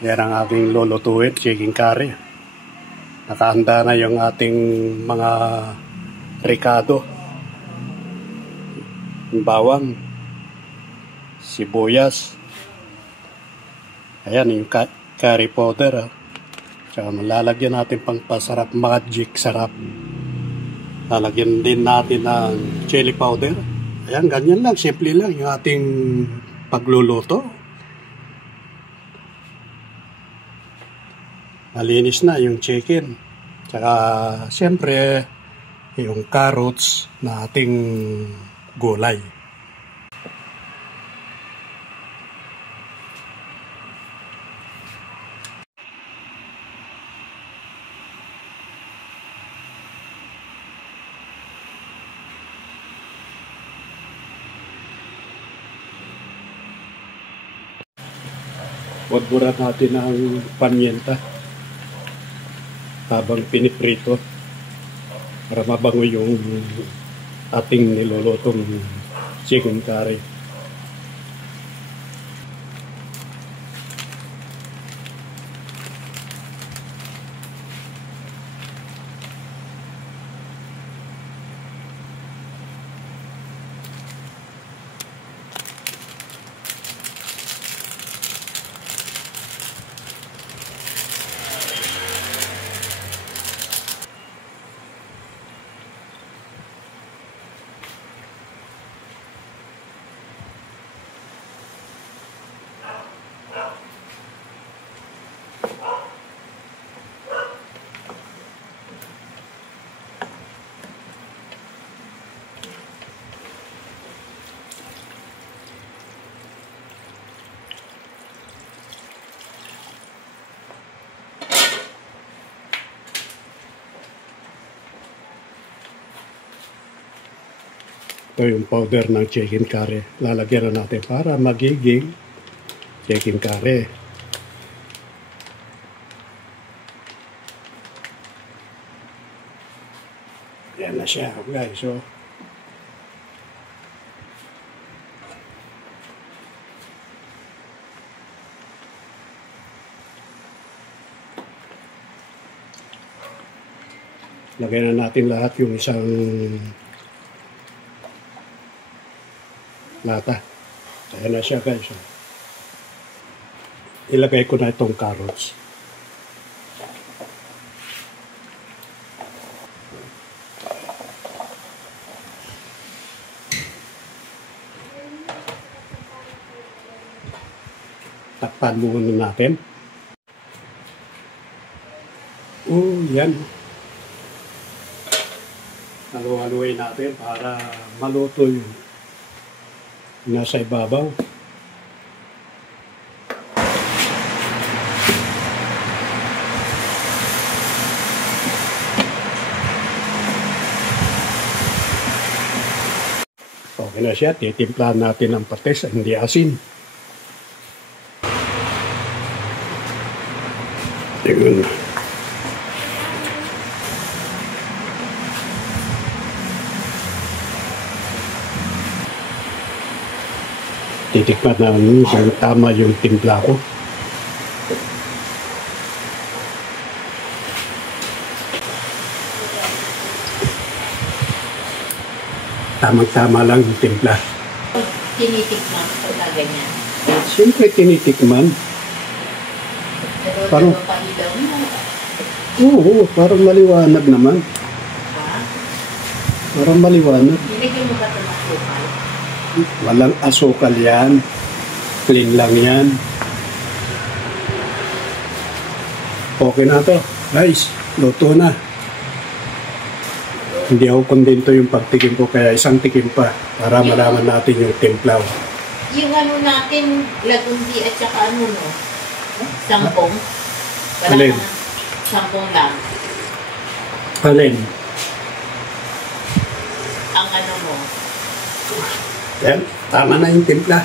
Yan ang ating lulutuin, chicken curry. Nakahanda na yung ating mga ricado. Bawang, sibuyas. Ayan yung curry powder. Tsaka malalagyan natin pang pasarap, magic sarap. Lalagyan din natin ng chili powder. Ayan, ganyan lang, simple lang yung ating pagluluto. Malinis na yung chicken. Tsaka siyempre yung carrots na ating gulay. Wadburan natin ang pamienta habang piniprito para mabango yung ating nilulutong chicken curry. Ito yung powder ng chicken curry. Lalagyan na natin para magiging chicken curry. Yan na siya, guys. So, lagyan na natin lahat yung isang lata. Ayan na siya, guys. Ilagay ko na itong carrots. Takpan muna natin. Yan. Halu-haluin natin para maluto yung nasa ibabaw. Okay na siya. Titimplahan natin ang patis, hindi asin. Tingnan. Titikman namin kung tama yung timpla ko. Tamang-tama lang yung timpla. Tinitikman ko na ganyan. Siyempre tinitikman. Parang, oo, parang maliwanag naman. Ha? Parang maliwanag. Nilagyan mo ba ito ng asukal? Walang asukal yan. Clean lang yan. Okay na to. Guys, luto na. Hindi ako kontento yung pagtikim ko, kaya isang tikim pa para malaman natin yung timpla. Yung ano natin, lagundi at saka ano, no? Sampung. Alin? Sampung lang. Alin? Ang ano mo. Yan, tama na yung timpla.